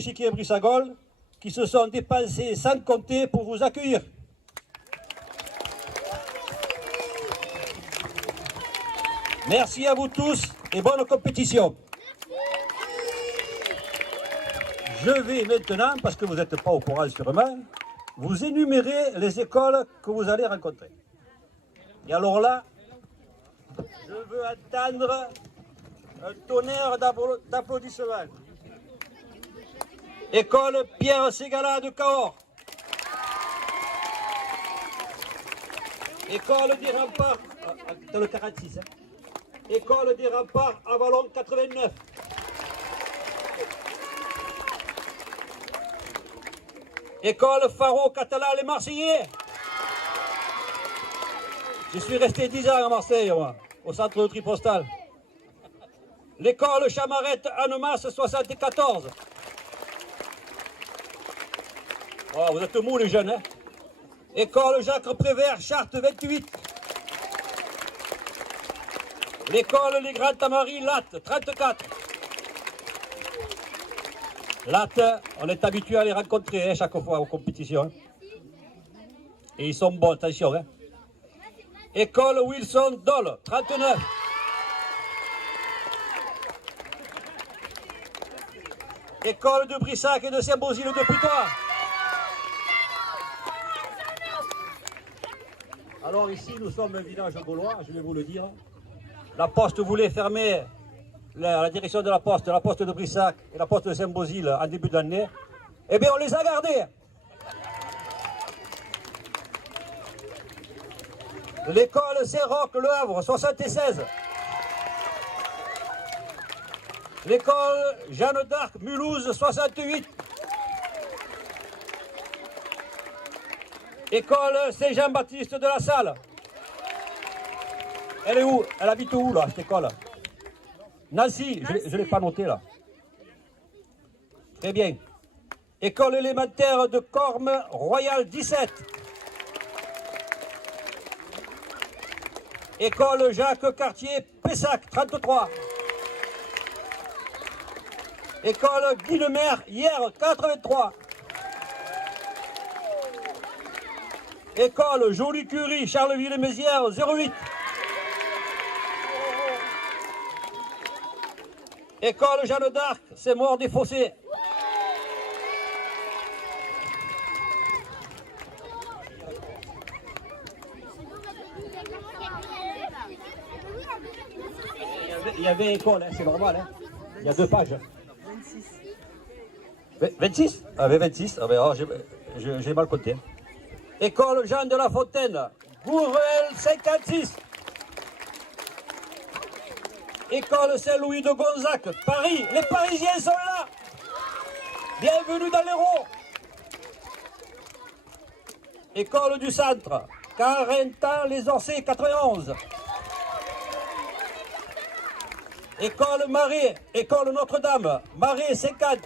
Chiquier Brissagol qui se sont dépensés sans compter pour vous accueillir. Merci à vous tous et bonne compétition. Je vais maintenant, parce que vous n'êtes pas au courant sûrement, vous énumérer les écoles que vous allez rencontrer. Et alors là, je veux attendre un tonnerre d'applaudissements. École Pierre Ségala de Cahors. École des Remparts, dans le 46. École des Remparts à Vallon 89. École Faro Catalan les Marseillais. Je suis resté 10 ans à Marseille, moi, au centre de tri postal. L'école Chamarette Annemasse 74. Oh, vous êtes mous les jeunes, hein? École Jacques Prévert, Chartres 28. L'école Les Grands Tamaris, Latte 34. Latte, on est habitué à les rencontrer hein, chaque fois aux compétitions. Hein. Et ils sont bons, attention. Hein. École Wilson Dole, 39. École de Brissac et de Saint-Bosile de Putois. Alors ici, nous sommes un village gaulois, je vais vous le dire. La poste voulait fermer la direction de la poste de Brissac et la poste de Saint-Bosile en début d'année. Eh bien, on les a gardés. L'école Saint-Roch, Le Havre, 76. L'école Jeanne d'Arc, Mulhouse, 68. École Saint-Jean-Baptiste de la Salle. Elle est où? Elle habite où, là, cette école? Nancy, je ne l'ai pas noté, là. Très bien. École élémentaire de Corme, Royal 17. École Jacques Cartier, Pessac, 33. École Guillemer, hier, 83. École Jolie-Curie, Charleville-Mézières, 08. École Jeanne d'Arc, c'est mort des fossés. Il y avait école, hein, c'est normal. Hein. Il y a 2 pages. 26 Ah, 26 ah, oh, j'ai mal compté. École Jean de la Fontaine, Gourvel 56. École Saint-Louis de Gonzac, Paris. Les Parisiens sont là. Bienvenue dans l'Hérault. École du Centre, Carentan les Orsay, 91. École Marais, École Notre-Dame, Marais 50.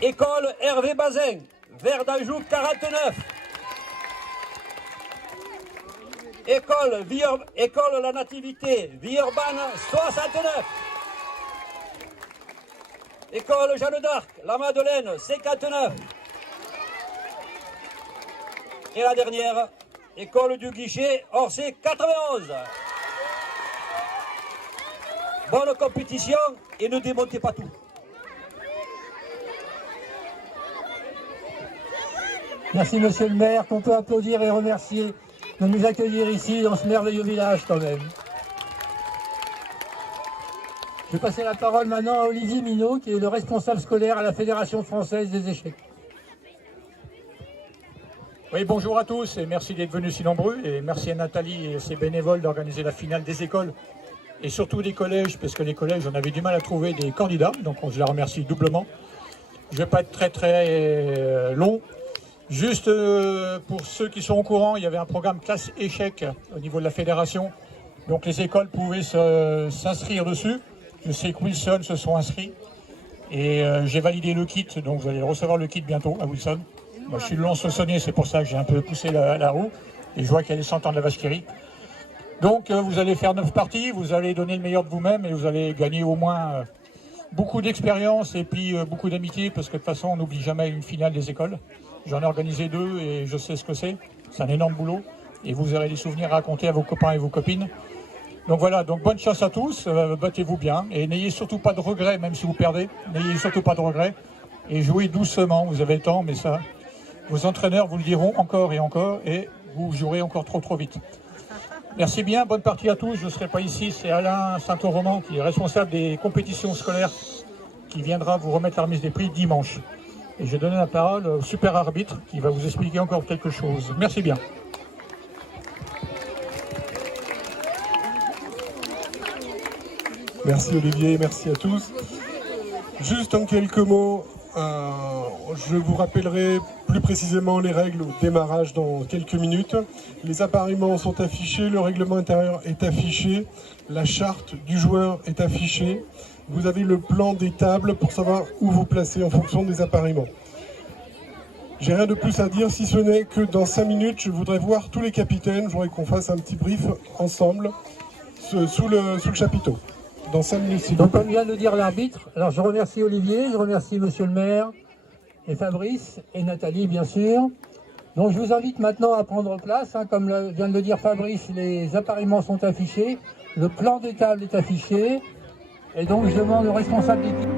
École Hervé Bazin, Verdanjou 49. École La Nativité, Villeurbanne 69. École Jeanne d'Arc, La Madeleine 59. Et la dernière, École du Guichet, Orsay 91. Bonne compétition et ne démontez pas tout. Merci monsieur le maire, qu'on peut applaudir et remercier de nous accueillir ici dans ce merveilleux village quand même. Je vais passer la parole maintenant à Olivier Minot, qui est le responsable scolaire à la Fédération française des échecs. Oui, bonjour à tous et merci d'être venus si nombreux et merci à Nathalie et ses bénévoles d'organiser la finale des écoles et surtout des collèges, parce que les collèges, on avait du mal à trouver des candidats, donc je la remercie doublement. Je ne vais pas être très long. Juste pour ceux qui sont au courant, il y avait un programme classe échec au niveau de la fédération. Donc les écoles pouvaient s'inscrire dessus. Je sais que Wilson se sont inscrits. Et j'ai validé le kit, donc vous allez recevoir le kit bientôt à Wilson. Moi je suis le long-sausonnier, c'est pour ça que j'ai un peu poussé la roue. Et je vois qu'il y a des centaines de la vache qui rit. Donc vous allez faire 9 parties, vous allez donner le meilleur de vous-même et vous allez gagner au moins beaucoup d'expérience et puis beaucoup d'amitié, parce que de toute façon on n'oublie jamais une finale des écoles. J'en ai organisé 2 et je sais ce que c'est un énorme boulot et vous aurez des souvenirs à raconter à vos copains et vos copines. Donc voilà, donc bonne chance à tous, battez-vous bien et n'ayez surtout pas de regrets, même si vous perdez, n'ayez surtout pas de regrets et jouez doucement, vous avez le temps, mais ça, vos entraîneurs vous le diront encore et vous jouerez encore trop vite. Merci bien, bonne partie à tous, je ne serai pas ici, c'est Alain Saint-Roman qui est responsable des compétitions scolaires qui viendra vous remettre la remise des prix dimanche. Et je donne la parole au super arbitre qui va vous expliquer encore quelque chose. Merci bien. Merci Olivier, merci à tous. Juste en quelques mots, je vous rappellerai plus précisément les règles au démarrage dans quelques minutes. Les appareillements sont affichés, le règlement intérieur est affiché, la charte du joueur est affichée. Vous avez le plan des tables pour savoir où vous placer en fonction des appareillements. J'ai rien de plus à dire, si ce n'est que dans 5 minutes, je voudrais voir tous les capitaines. Je voudrais qu'on fasse un petit brief ensemble sous le chapiteau. Dans 5 minutes. Donc comme vient de le dire l'arbitre, alors je remercie Olivier, je remercie monsieur le maire, et Fabrice, et Nathalie bien sûr. Donc je vous invite maintenant à prendre place, comme vient de le dire Fabrice, les appareillements sont affichés, le plan des tables est affiché, et donc je demande au responsable d'équipe.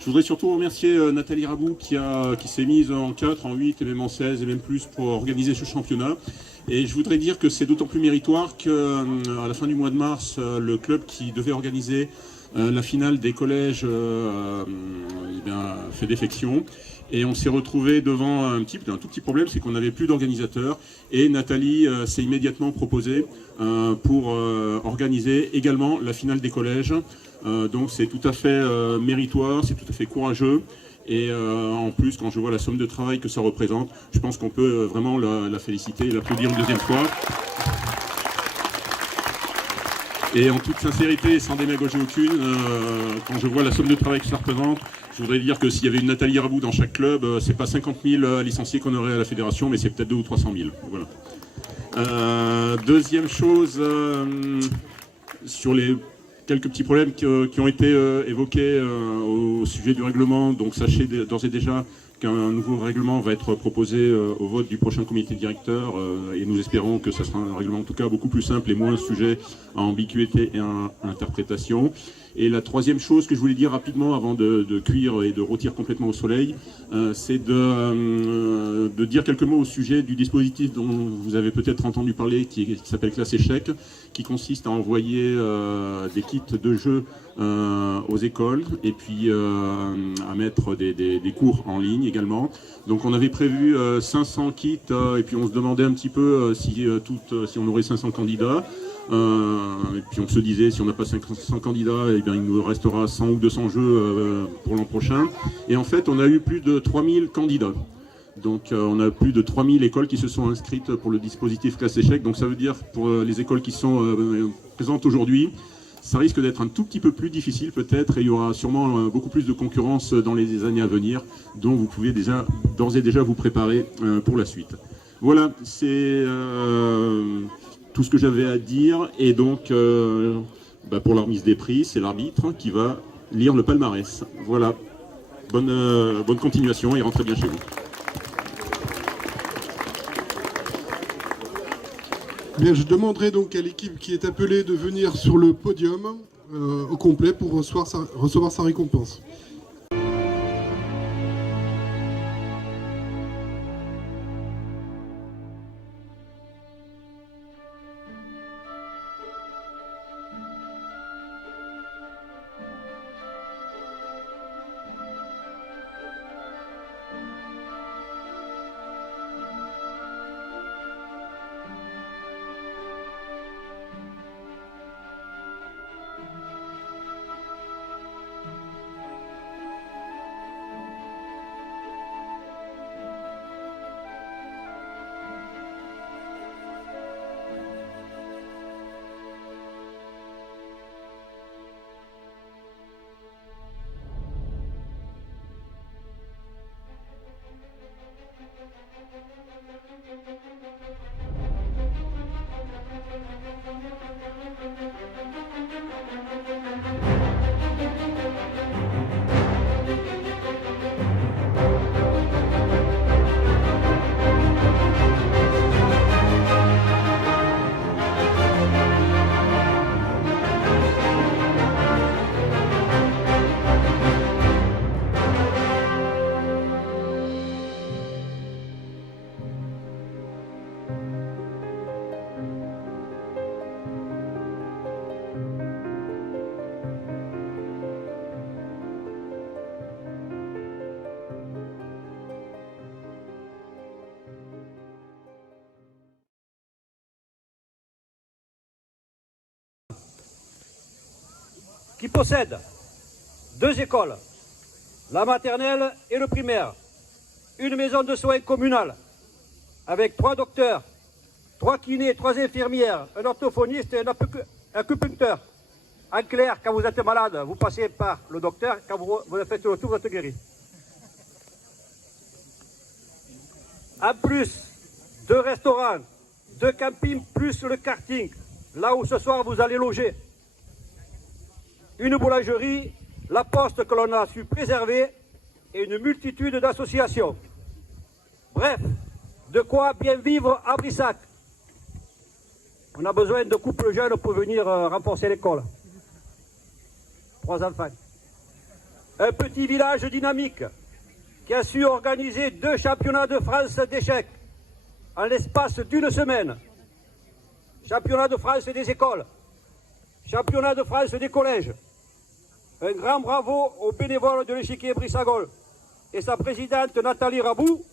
Je voudrais surtout remercier Nathalie Rabou qui s'est mise en 4, en 8 et même en 16 et même plus pour organiser ce championnat. Et je voudrais dire que c'est d'autant plus méritoire qu'à la fin du mois de mars, le club qui devait organiser la finale des collèges fait défection. Et on s'est retrouvé devant un tout petit problème, c'est qu'on n'avait plus d'organisateurs. Et Nathalie s'est immédiatement proposée pour organiser également la finale des collèges. Donc c'est tout à fait méritoire, c'est tout à fait courageux. Et en plus, quand je vois la somme de travail que ça représente, je pense qu'on peut vraiment la féliciter et l'applaudir une deuxième fois. Et en toute sincérité et sans démagogie aucune, quand je vois la somme de travail que ça représente, je voudrais dire que s'il y avait une Nathalie Rabou dans chaque club, c'est pas 50 000 licenciés qu'on aurait à la fédération, mais c'est peut-être 200 ou 300 000. Voilà. Deuxième chose, sur les quelques petits problèmes qui ont été évoqués au sujet du règlement. Donc sachez d'ores et déjà qu'un nouveau règlement va être proposé au vote du prochain comité directeur et nous espérons que ça sera un règlement en tout cas beaucoup plus simple et moins sujet à ambiguïté et à interprétation. Et la troisième chose que je voulais dire rapidement avant de cuire et de rôtir complètement au soleil, c'est de dire quelques mots au sujet du dispositif dont vous avez peut-être entendu parler, qui s'appelle Classe Échec, qui consiste à envoyer des kits de jeux aux écoles et puis à mettre des cours en ligne également. Donc on avait prévu 500 kits et puis on se demandait un petit peu si on aurait 500 candidats. Et puis on se disait, si on n'a pas 500 candidats, eh bien, il nous restera 100 ou 200 jeux pour l'an prochain. Et en fait, on a eu plus de 3000 candidats. Donc on a plus de 3000 écoles qui se sont inscrites pour le dispositif Classe Échec. Donc ça veut dire, pour les écoles qui sont présentes aujourd'hui, ça risque d'être un tout petit peu plus difficile peut-être, et il y aura sûrement beaucoup plus de concurrence dans les années à venir, dont vous pouvez d'ores et déjà vous préparer pour la suite. Voilà, c'est tout ce que j'avais à dire, et donc pour la remise des prix, c'est l'arbitre qui va lire le palmarès. Voilà, bonne continuation et rentrez bien chez vous. Bien, je demanderai donc à l'équipe qui est appelée de venir sur le podium au complet pour recevoir sa récompense. Qui possède 2 écoles, la maternelle et le primaire, une maison de soins communale avec 3 docteurs, 3 kinés, 3 infirmières, un orthophoniste et un acupuncteur. En clair, quand vous êtes malade, vous passez par le docteur, quand vous faites le tour, vous êtes guéri. En plus, 2 restaurants, 2 campings plus le karting, là où ce soir vous allez loger. Une boulangerie, la poste que l'on a su préserver et une multitude d'associations. Bref, de quoi bien vivre à Brissac. On a besoin de couples jeunes pour venir renforcer l'école. 3 enfants. Un petit village dynamique qui a su organiser 2 championnats de France d'échecs en l'espace d'1 semaine. Championnat de France des écoles, championnat de France des collèges. Un grand bravo aux bénévoles de l'échiquier Brissagol et sa présidente Nathalie Rabou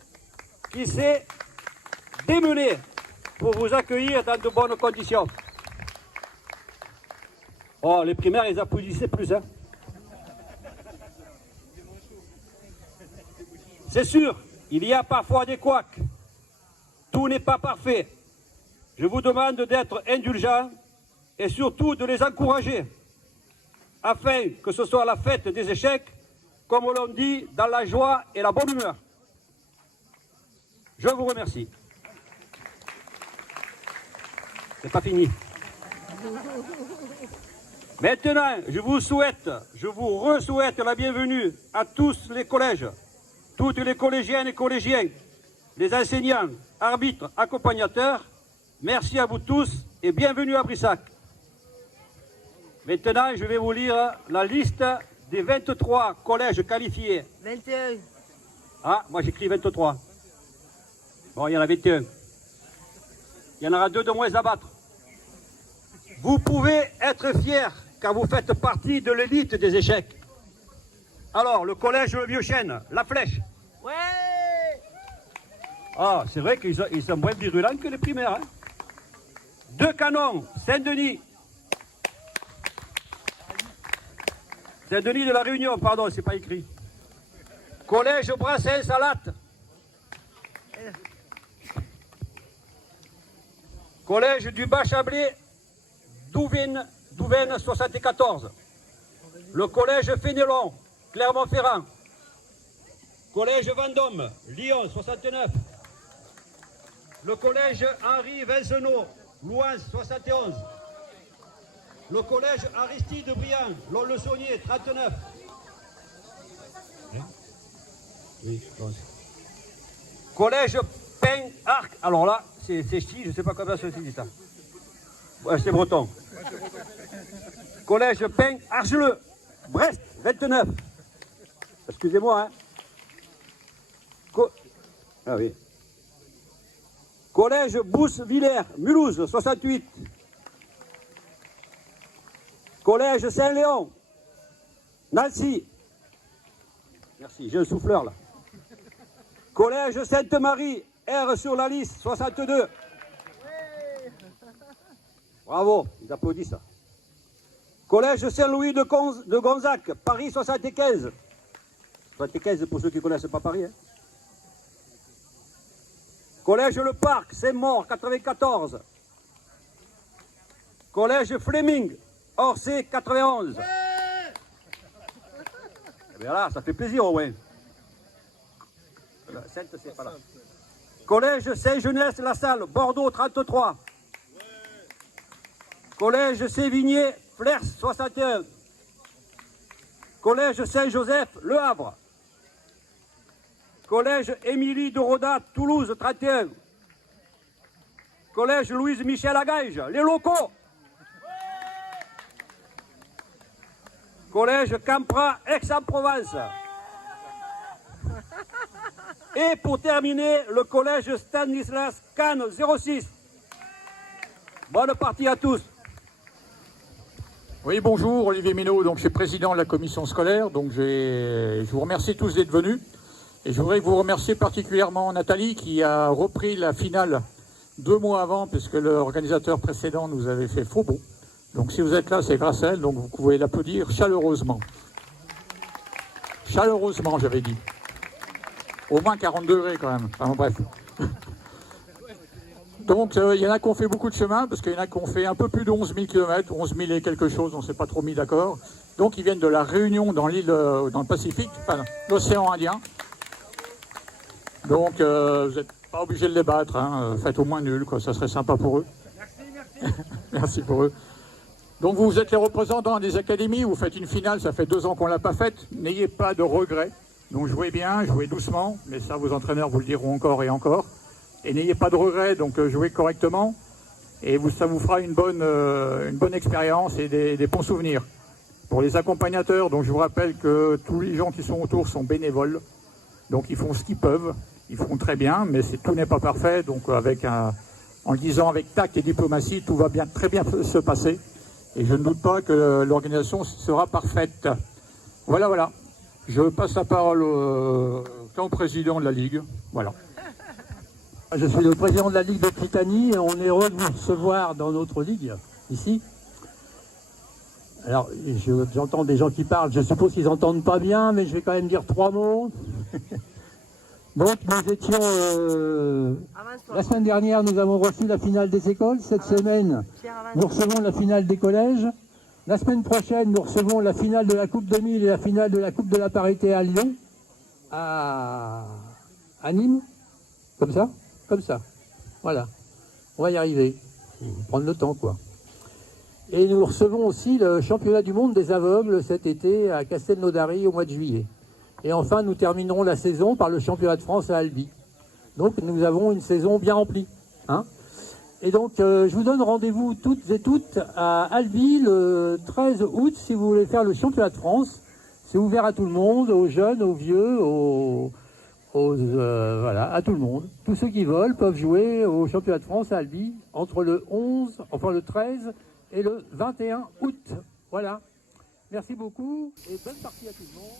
qui s'est démenée pour vous accueillir dans de bonnes conditions. Oh, les primaires, ils applaudissaient plus, hein. C'est sûr, il y a parfois des couacs. Tout n'est pas parfait. Je vous demande d'être indulgents et surtout de les encourager, afin que ce soit la fête des échecs, comme l'on dit, dans la joie et la bonne humeur. Je vous remercie. C'est pas fini. Maintenant, je vous re-souhaite la bienvenue à tous les collèges, toutes les collégiennes et collégiens, les enseignants, arbitres, accompagnateurs. Merci à vous tous et bienvenue à Brissac. Maintenant, je vais vous lire la liste des 23 collèges qualifiés. 21. Ah, moi j'écris 23. Bon, il y en a 21. Il y en aura 2 de moins à battre. Vous pouvez être fiers car vous faites partie de l'élite des échecs. Alors, le collège Le Vieux-Chêne, La Flèche. Ouais. Ah, c'est vrai qu'ils sont moins virulents que les primaires. Hein. 2 canons, Saint-Denis. Saint-Denis de la Réunion, pardon, c'est pas écrit. Collège Brassens-Salatte. Collège du Bas-Chablais, Douvaine 74. Le collège Fénelon, Clermont-Ferrand. Collège Vendôme, Lyon 69. Le collège Henri Vincenot, Louance 71. Le collège Aristide Briand, Lons-le-Saunier 39. Oui, collège Pin-Arc, alors là, c'est chi, je ne sais pas comment ça se dit ça. Ouais, c'est breton. Collège Pin-Argeleux, Brest 29. Excusez-moi, hein. Ah oui. Collège Bousse-Villers, Mulhouse 68. Collège Saint-Léon, Nancy. Merci, j'ai un souffleur là. Collège Sainte-Marie, R sur la liste, 62. Bravo, ils applaudissent ça. Collège Saint-Louis de Gonzac, Paris 75. 75 pour ceux qui ne connaissent pas Paris. Hein. Collège Le Parc, Saint-Maur, 94. Collège Fleming, Orsay, 91. Eh bien là, ça fait plaisir au moins. Sainte, c'est pas là. Collège Saint-Genès-la-Salle, Bordeaux, 33. Collège Sévigné, Flers, 61. Collège Saint-Joseph, Le Havre. Collège Émilie de Roda, Toulouse, 31. Collège Louise-Michel Agaige, les locaux. Collège Campra, Aix-en-Provence. Et pour terminer, le collège Stanislas Cannes, 06. Bonne partie à tous. Oui, bonjour, Olivier Minot, donc je suis président de la commission scolaire, donc je vous remercie tous d'être venus. Et je voudrais vous remercier particulièrement Nathalie qui a repris la finale 2 mois avant, puisque l'organisateur précédent nous avait fait faux bon. Donc si vous êtes là, c'est grâce à elle, donc vous pouvez l'applaudir chaleureusement. Chaleureusement, j'avais dit. Au moins 40 degrés quand même, enfin bref. Donc il y en a qui ont fait beaucoup de chemin, parce qu'il y en a qui ont fait un peu plus de 11 000 km, 11 000 et quelque chose, on ne s'est pas trop mis d'accord. Donc ils viennent de la Réunion dans l'île, dans le Pacifique, enfin l'océan Indien. Donc vous n'êtes pas obligé de les battre, hein. Faites au moins nul, quoi. Ça serait sympa pour eux. Merci. Merci pour eux. Donc vous êtes les représentants des académies, vous faites une finale, ça fait 2 ans qu'on ne l'a pas faite, n'ayez pas de regrets. Donc jouez bien, jouez doucement, mais ça vos entraîneurs vous le diront encore et encore. Et n'ayez pas de regrets, donc jouez correctement, et ça vous fera une bonne expérience et des bons souvenirs. Pour les accompagnateurs, donc je vous rappelle que tous les gens qui sont autour sont bénévoles. Donc ils font ce qu'ils peuvent, ils font très bien, mais tout n'est pas parfait. Donc en le disant avec tact et diplomatie, tout va très bien se passer. Et je ne doute pas que l'organisation sera parfaite. Voilà. Je passe la parole au président de la Ligue. Voilà. Je suis le président de la Ligue d'Occitanie et on est heureux de vous recevoir dans notre Ligue, ici. Alors, j'entends des gens qui parlent, je suppose qu'ils n'entendent pas bien, mais je vais quand même dire 3 mots. Donc, nous étions... la semaine dernière, nous avons reçu la finale des écoles. Cette semaine, nous recevons la finale des collèges. La semaine prochaine, nous recevons la finale de la Coupe 2000 et la finale de la Coupe de la Parité à Lyon, à Nîmes, comme ça. Voilà, on va y arriver. Il faut prendre le temps, quoi. Et nous recevons aussi le championnat du monde des aveugles cet été à Castelnaudary au mois de juillet. Et enfin, nous terminerons la saison par le championnat de France à Albi. Donc, nous avons une saison bien remplie. Hein. Et donc, je vous donne rendez-vous toutes et toutes à Albi le 13 août si vous voulez faire le championnat de France. C'est ouvert à tout le monde, aux jeunes, aux vieux, voilà, à tout le monde. Tous ceux qui veulent peuvent jouer au championnat de France à Albi entre le 13 et le 21 août. Voilà. Merci beaucoup et bonne partie à tout le monde.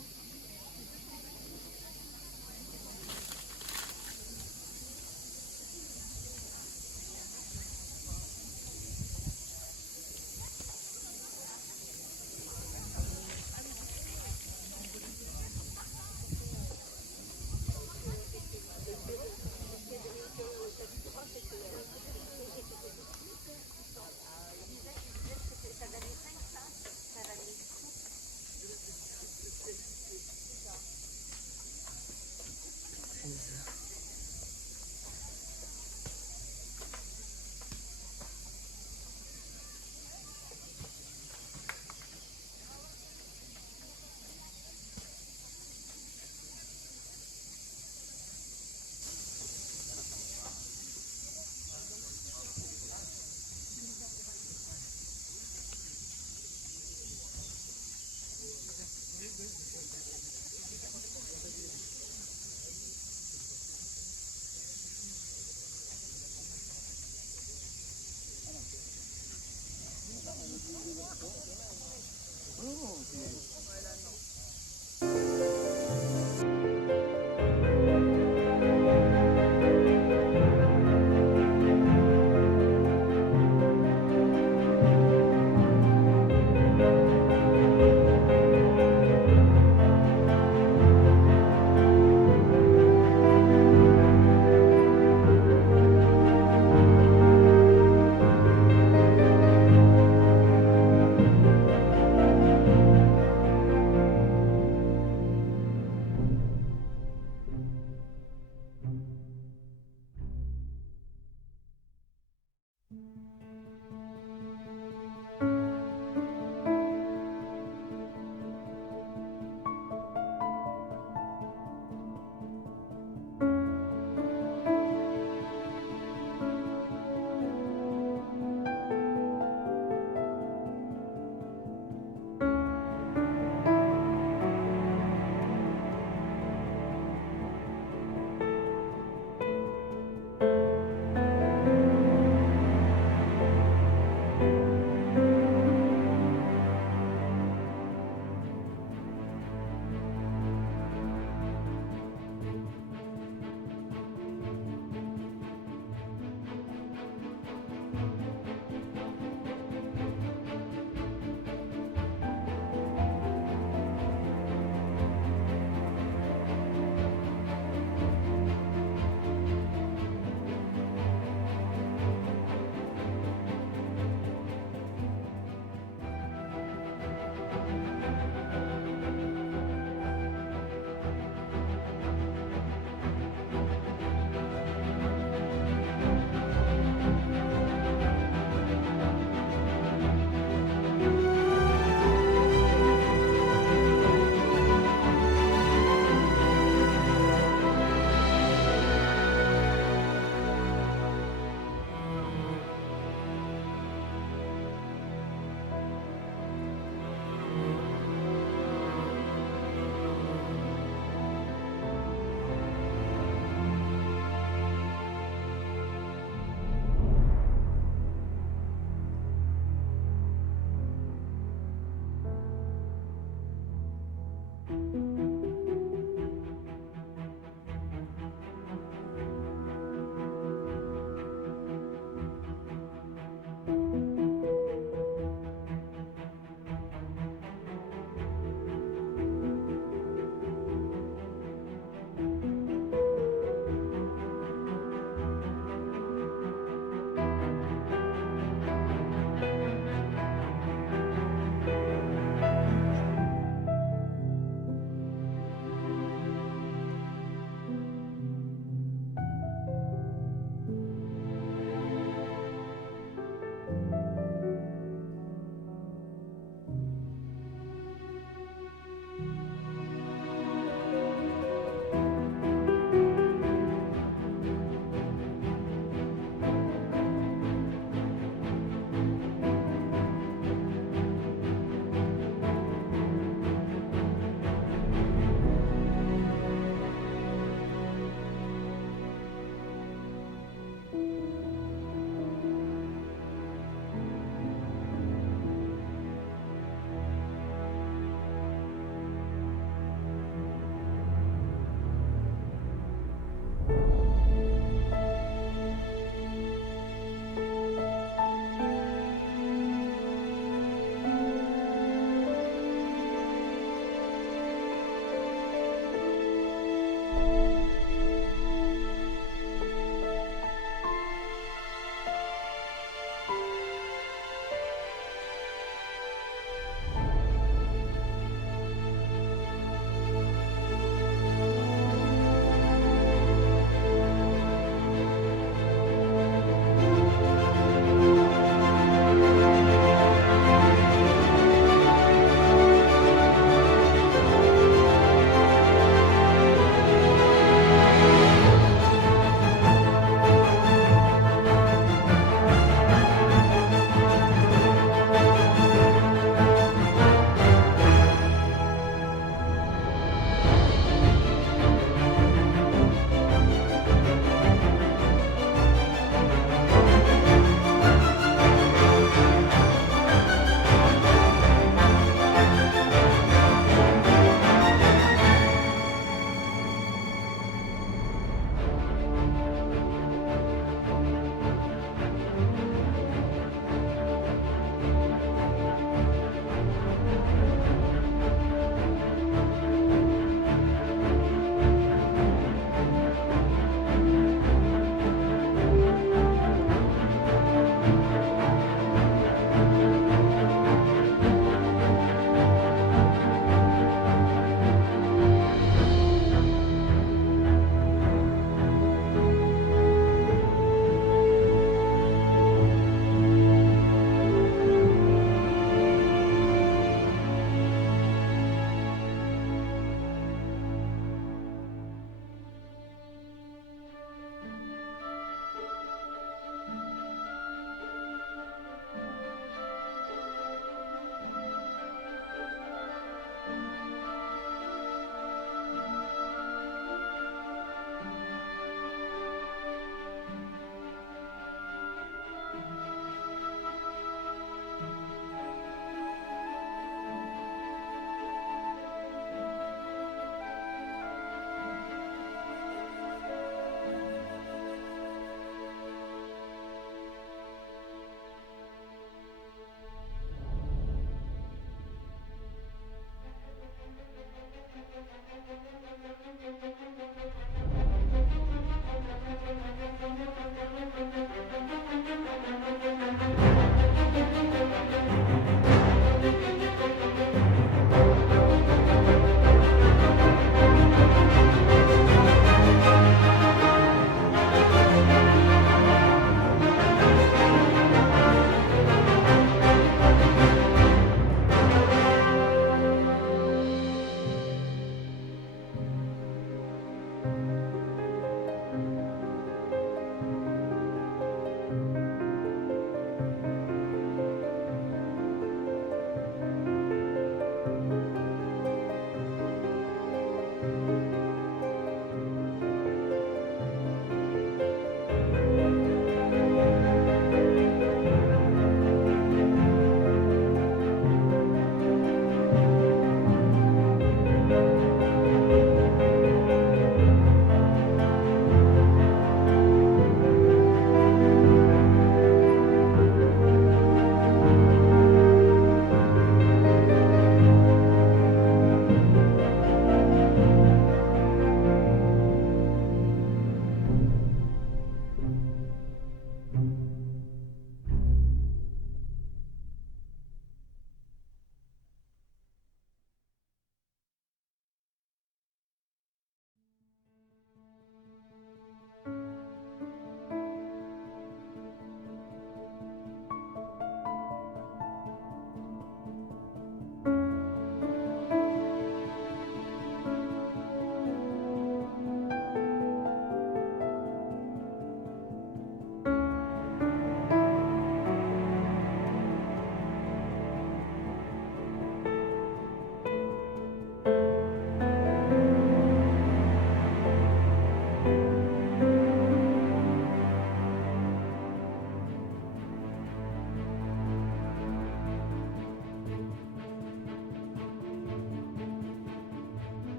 Merci.